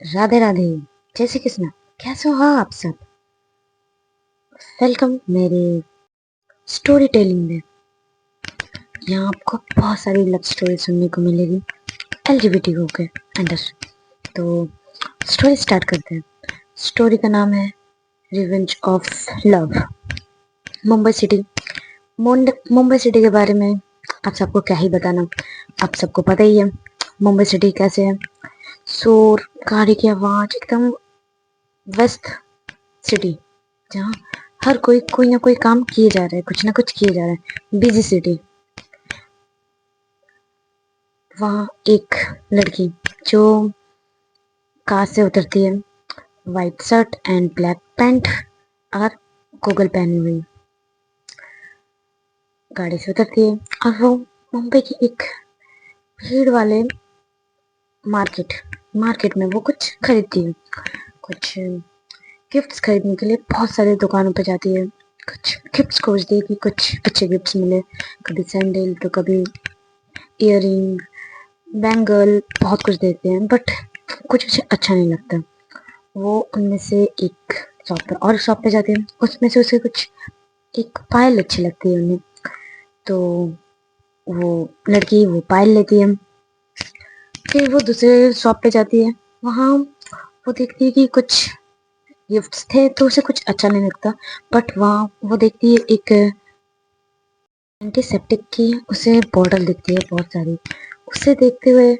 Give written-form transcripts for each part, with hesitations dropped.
राधे राधे। जय श्री कृष्ण। कैसे हो आप सब? वेलकम मेरे स्टोरी टेलिंग में। यहाँ आपको बहुत सारी लव स्टोरी सुनने को मिलेगी एलजीबीटी के अंदर। तो स्टोरी स्टार्ट करते हैं। स्टोरी का नाम है revenge of love. Mumbai city. Mumbai city के बारे में आप सबको क्या ही बताना, आप सबको पता ही है मुंबई सिटी कैसे है। शोर, गाड़ी की आवाज, एकदम व्यस्त सिटी जहाँ हर कोई ना कोई काम किए जा रहा है, कुछ ना कुछ किए जा रहा है। Busy city. वहाँ एक लड़की जो कार से उतरती है, white shirt and black pant और गॉगल पहनी हुई गाड़ी से उतरती है और वो मुंबई की एक भीड़ वाले मार्केट में वो कुछ खरीदती है। कुछ गिफ्ट्स खरीदने के लिए बहुत सारे दुकानों पे जाती है। कुछ गिफ्ट्स खोजती है कि कुछ अच्छे गिफ्ट्स मिले। कभी सैंडल तो कभी इयररिंग, बैंगल, बहुत कुछ देते हैं बट कुछ उसे अच्छा नहीं लगता। वो उनमें से एक शॉप पे जाते हैं, उसमें से उसे कुछ एक पायल अच्छी लगती है उन्हें। तो वो लड़की वो पायल लेती है। फिर वो दूसरे शॉप पे जाती है, वहाँ वो देखती है कि कुछ गिफ्ट्स थे तो उसे कुछ अच्छा नहीं लगता। बट वहाँ वो देखती है एक एंटीसेप्टिक की उसे बॉटल दिखती है बहुत सारी। उसे देखते हुए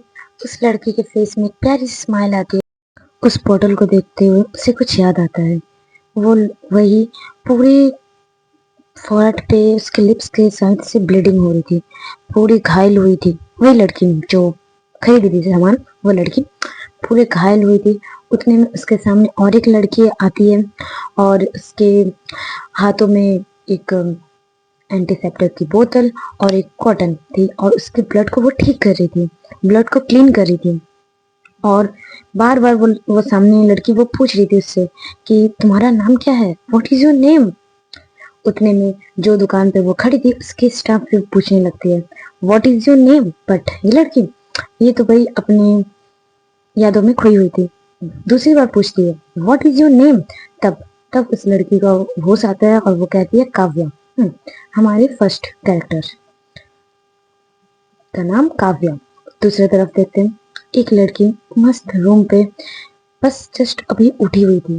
उस लड़की के फेस में एक प्यारी सी स्माइल आती है। उस बॉटल को देखते हुए उसे कुछ याद आता है। वो वही पूरी फोrehead पे उसके लिप्स के साइड से ब्लीडिंग हो रही थी, पूरी घायल हुई थी। वही लड़की जो खरीदी थी सामान, वो लड़की पूरी घायल हुई थी। उतने में उसके सामने और एक लड़की आती है और उसके हाथों में एक एंटीसेप्टिक की बोतल और एक कॉटन थी और उसके ब्लड को वो ठीक कर रही थी, ब्लड को क्लीन कर रही थी। और बार बार वो सामने लड़की वो पूछ रही थी उससे कि तुम्हारा नाम क्या है, व्हाट इज योर नेम। उतने में जो दुकान पे वो खड़ी थी उसके स्टाफ से पूछने लगती है what is your name. But ये लड़की ये तो भाई अपनी यादों में खोई हुई थी। दूसरी बार पूछती है व्हाट इज योर नेम। तब तब उस लड़की का होश आता है और वो कहती है काव्या। हमारे फर्स्ट कैरेक्टर का नाम काव्या। दूसरी तरफ देखते हैं, एक लड़की मस्त रूम पे बस जस्ट अभी उठी हुई थी।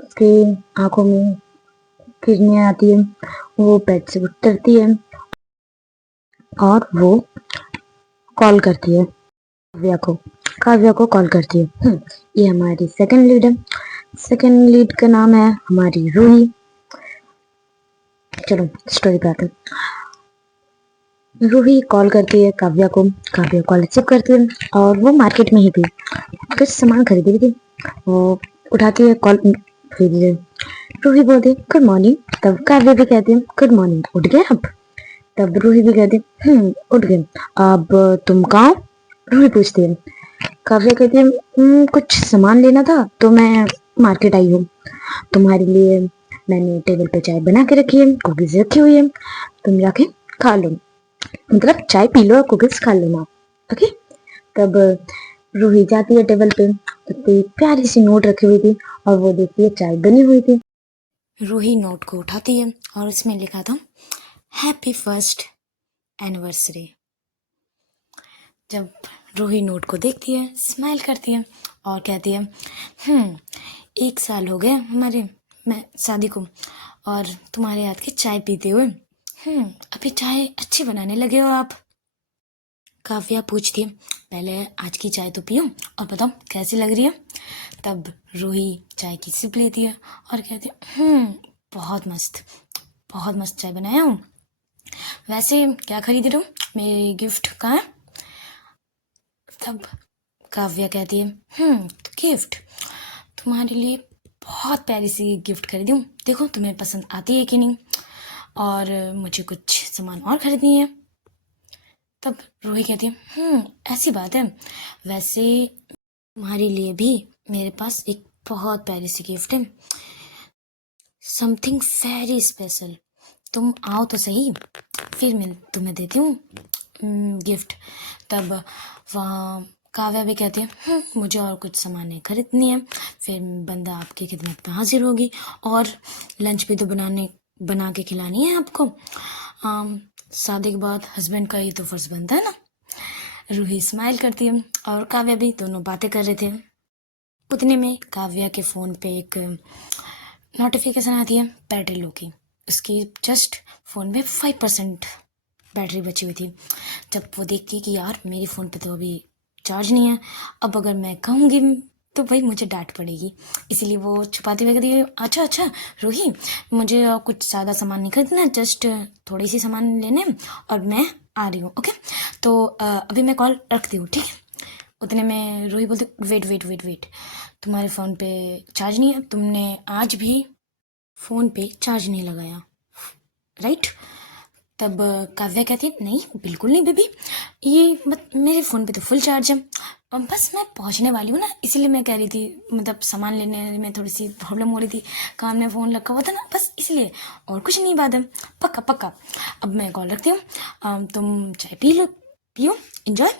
उसके आंखों में किरणें आती है, वो बेड से उतरती है और वो कॉल करती है काव्या को कॉल करती है। ये हमारी सेकंड लीड है। सेकंड लीड का नाम है हमारी रूही। चलो स्टोरी पे आते हैं। रूही कॉल करती है काव्या को, काव्या कॉल रिसीव करती है और वो मार्केट में ही थी, कुछ सामान खरीद रही थी। वो उठाती है कॉल, फिर रूही बोलती है गुड मॉर्निंग। तब काव्या भी कहती है गुड मॉर्निंग, उठ गए आप। तब रूही भी कहती है उठ गए। अब तुम कहाँ हो?" रूही पूछती है। काव्या कहती है कुछ सामान लेना था तो मैं मार्केट आई हूँ। तुम्हारे लिए मैंने टेबल पे चाय बना के रखी है, कुकीज रखी हुई है, तुम जाके खा लो। मतलब चाय पी लो और कुकीज खा लेना। ओके। तब रूही जाती है टेबल पे, इतनी प्यारी सी नोट रखी हुई थी और वो देखती है चाय बनी हुई थी। रूही नोट को उठाती है और उसमें लिखा था हैप्पी फर्स्ट एनिवर्सरी। जब रूही नोट को देखती है, स्माइल करती है और कहती है 1 साल हो गए हमारे मैं शादी को और तुम्हारे हाथ की चाय पीते हुए। अभी चाय अच्छी बनाने लगे हो आप। काव्या पूछती है पहले आज की चाय तो पियो और बताओ कैसी लग रही है। तब रूही चाय की सिप लेती है और कहती है बहुत मस्त चाय बनाया हूँ। वैसे क्या खरीद रहे हो, मेरी गिफ्ट कहाँ है। तब काव्या कहती है तो गिफ्ट तुम्हारे लिए बहुत प्यारी सी गिफ्ट खरीदी हूँ, देखो तुम्हें पसंद आती है कि नहीं, और मुझे कुछ सामान और खरीदनी है। तब रूही कहती है ऐसी बात है, वैसे तुम्हारे लिए भी मेरे पास एक बहुत प्यारी सी गिफ्ट है, समथिंग वेरी स्पेशल। तुम आओ तो सही, फिर मैं तुम्हें देती हूँ गिफ्ट। तब वहाँ काव्या भी कहती है मुझे और कुछ सामान खरीदनी है। फिर बंदा आपकी खिदमत पे हाजिर होगी और लंच भी तो बना के खिलानी है आपको। शादी के बाद हस्बैंड का ही तो फर्ज बनता है ना। रूही स्माइल करती है और काव्या भी, दोनों बातें कर रहे थे। उतने में काव्या के फ़ोन पे एक नोटिफिकेशन आती है पेट्रोल की। उसकी जस्ट फ़ोन में 5% बैटरी बची हुई थी। जब वो देखती है कि यार मेरे फ़ोन पे तो अभी चार्ज नहीं है, अब अगर मैं कहूँगी तो भाई मुझे डांट पड़ेगी, इसीलिए वो छुपाती हुई कहती है अच्छा रूही, मुझे कुछ ज़्यादा सामान नहीं खरीदना, जस्ट थोड़ी सी सामान लेने और मैं आ रही हूँ। ओके, तो अभी मैं कॉल रखती हूँ, ठीक है। उतने में रूही बोलती वेट, तुम्हारे फ़ोन पे चार्ज नहीं है, तुमने आज भी फ़ोन पे चार्ज नहीं लगाया, राइट। तब काव्या कहती है नहीं बिल्कुल नहीं बेबी, ये मेरे फ़ोन पे तो फुल चार्ज है, बस मैं पहुंचने वाली हूँ ना, इसीलिए मैं कह रही थी, मतलब सामान लेने में थोड़ी सी प्रॉब्लम हो रही थी, काम में फ़ोन रखा हुआ था ना, बस इसलिए, और कुछ नहीं बात है। पक्का। अब मैं कॉल रखती हूँ, तुम चाय पियो एंजॉय,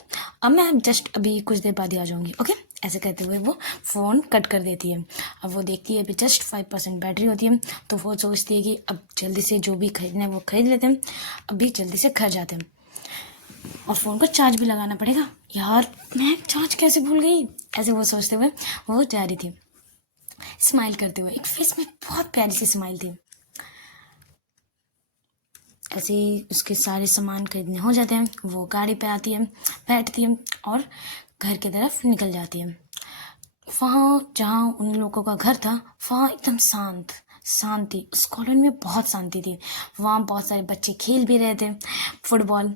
अब मैं जस्ट अभी कुछ देर बाद ही आ जाऊँगी। ओके, ऐसे कहते हुए वो फ़ोन कट कर देती है। अब वो देखती है अभी जस्ट 5% बैटरी होती है, तो वो सोचती है कि अब जल्दी से जो भी खरीदना है वो खरीद लेते हैं, अभी जल्दी से घर जाते हैं और फ़ोन को चार्ज भी लगाना पड़ेगा। यार मैं चार्ज कैसे भूल गई, ऐसे वो सोचते हुए वो जा रही थी, स्माइल करते हुए। एक फेस में बहुत प्यारी सी स्माइल थी। ऐसे ही उसके सारे सामान खरीदने हो जाते हैं, वो गाड़ी पे आती है, बैठती है और घर की तरफ निकल जाती है। वहाँ जहाँ उन लोगों का घर था वहाँ एकदम शांति, उस कॉलोनी में बहुत शांति थी। वहाँ बहुत सारे बच्चे खेल भी रहे थे फुटबॉल।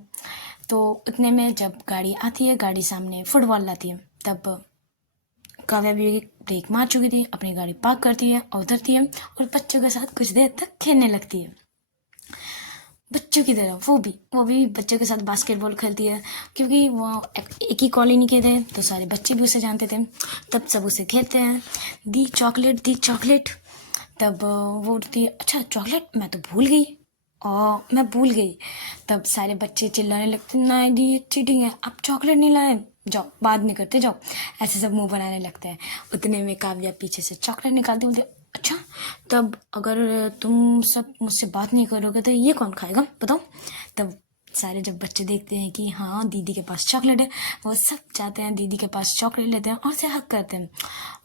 तो उतने में जब गाड़ी आती है, गाड़ी सामने फुटबॉल लाती है, तब काव्या भी ब्रेक मार चुकी थी, अपनी गाड़ी पार्क करती है और उतरती है और बच्चों के साथ कुछ देर तक खेलने लगती है। बच्चों की तरह वो भी बच्चों के साथ बास्केटबॉल खेलती है, क्योंकि वो एक ही कॉलोनी के थे तो सारे बच्चे भी उसे जानते थे। तब सब उसे खेलते हैं, दी चॉकलेट। तब वो उठती है, अच्छा चॉकलेट, मैं तो भूल गई, और मैं भूल गई। तब सारे बच्चे चिल्लाने लगते, नहीं दी ये चीटिंग है, आप चॉकलेट नहीं लाए, जाओ बाद में करते जाओ, ऐसे सब मुंह बनाने लगते हैं। उतने में काव्या पीछे से चॉकलेट निकालती, बोलते अच्छा, तब अगर तुम सब मुझसे बात नहीं करोगे तो ये कौन खाएगा बताओ। तब सारे जब बच्चे देखते हैं कि हाँ दीदी के पास चॉकलेट है, वो सब जाते हैं दीदी के पास चॉकलेट लेते हैं और उसे हक करते हैं।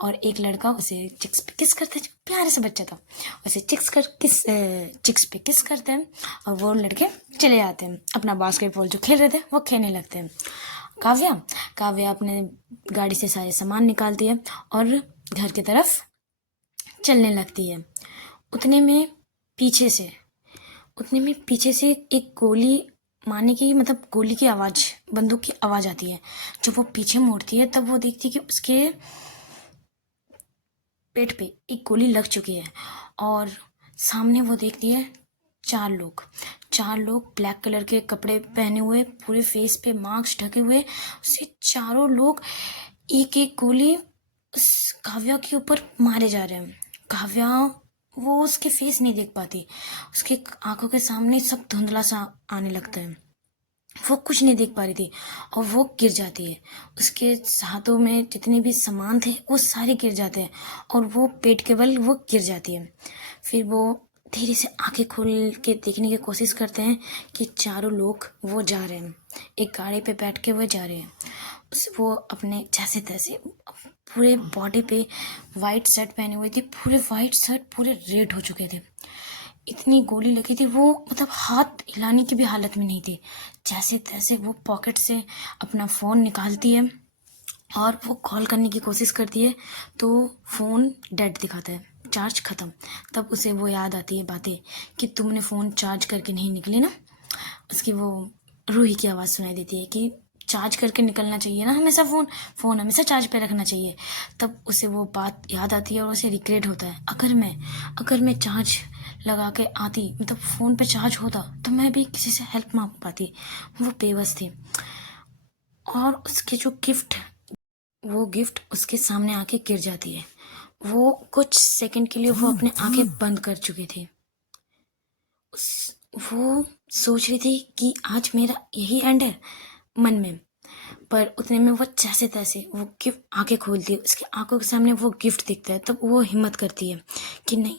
और एक लड़का उसे चिक्स पे किस करते हैं, प्यारे से बच्चा था, उसे चिक्स पे किस करते हैं और वो लड़के चले जाते हैं, अपना बास्केटबॉल जो खेल रहे थे वो खेलने लगते हैं। काव्या अपने गाड़ी से सारे सामान निकालती है और घर की तरफ चलने लगती है। उतने में पीछे से एक गोली मारने की, मतलब गोली की आवाज़, बंदूक की आवाज़ आती है। जब वो पीछे मुड़ती है तब वो देखती है कि उसके पेट पे एक गोली लग चुकी है और सामने वो देखती है चार लोग ब्लैक कलर के कपड़े पहने हुए, पूरे फेस पे मास्क ढके हुए, उसे चारों लोग एक एक गोली उस काव्या के ऊपर मारे जा रहे हैं। काव्या वो उसके फेस नहीं देख पाती, उसके आंखों के सामने सब धुंधला सा आने लगता है, वो कुछ नहीं देख पा रही थी और वो गिर जाती है। उसके हाथों में जितने भी सामान थे वो सारे गिर जाते हैं और वो पेट के बल वो गिर जाती है। फिर वो धीरे से आंखें खोल के देखने की कोशिश करते हैं कि चारों लोग वो जा रहे हैं, एक गाड़ी पे बैठ के वो जा रहे हैं। वो अपने जैसे तैसे पूरे बॉडी पे वाइट शर्ट पहने हुए थे, पूरे वाइट शर्ट पूरे रेड हो चुके थे, इतनी गोली लगी थी, वो मतलब हाथ हिलाने की भी हालत में नहीं थी। जैसे तैसे वो पॉकेट से अपना फ़ोन निकालती है और वो कॉल करने की कोशिश करती है तो फ़ोन डेड दिखाता है, चार्ज ख़त्म। तब उसे वो याद आती है बातें कि तुमने फ़ोन चार्ज करके नहीं निकली ना। उसकी वो रूही की आवाज़ सुनाई देती है कि चार्ज करके निकलना चाहिए ना हमेशा, फ़ोन हमेशा चार्ज पे रखना चाहिए। तब उसे वो बात याद आती है और उसे रिग्रेट होता है, अगर मैं चार्ज लगा के आती, मतलब फ़ोन पे चार्ज होता तो मैं भी किसी से हेल्प मांग पाती। वो बेबस थी और उसके जो गिफ्ट उसके सामने आके गिर जाती है। वो कुछ सेकंड के लिए वो अपने आंखें बंद कर चुकी थी। वो सोच रही थी कि आज मेरा यही एंड है मन में, पर उतने में वो जैसे तैसे वो गिफ्ट आंखें खोलती है, उसकी आंखों के सामने वो गिफ्ट दिखता है। तब वो हिम्मत करती है कि नहीं,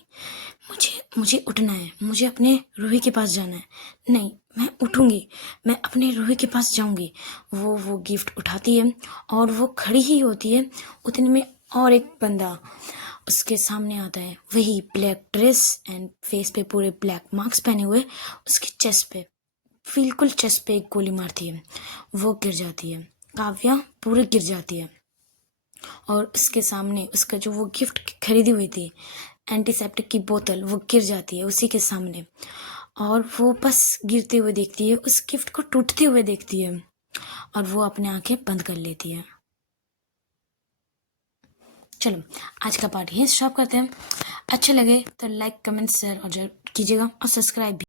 मुझे मुझे उठना है, मुझे अपने रूही के पास जाना है। नहीं, मैं उठूंगी, मैं अपने रूही के पास जाऊंगी। वो गिफ्ट उठाती है और वो खड़ी ही होती है, उतने में और एक बंदा उसके सामने आता है, वही ब्लैक ड्रेस एंड फेस पे पूरे ब्लैक मार्क्स पहने हुए। उसकी चेस्ट पे, बिल्कुल चेस्ट पे एक गोली मारती है, वो गिर जाती है, काव्या पूरी गिर जाती है। और उसके सामने उसका जो वो गिफ्ट खरीदी हुई थी एंटीसेप्टिक की बोतल, वो गिर जाती है उसी के सामने। और वो बस गिरते हुए देखती है, उस गिफ्ट को टूटते हुए देखती है और वो अपने आंखें बंद कर लेती है। चलो आज का पार्ट यहीं स्टॉप करते हैं। अच्छा लगे तो लाइक कमेंट शेयर और जरूर कीजिएगा और सब्सक्राइब भी।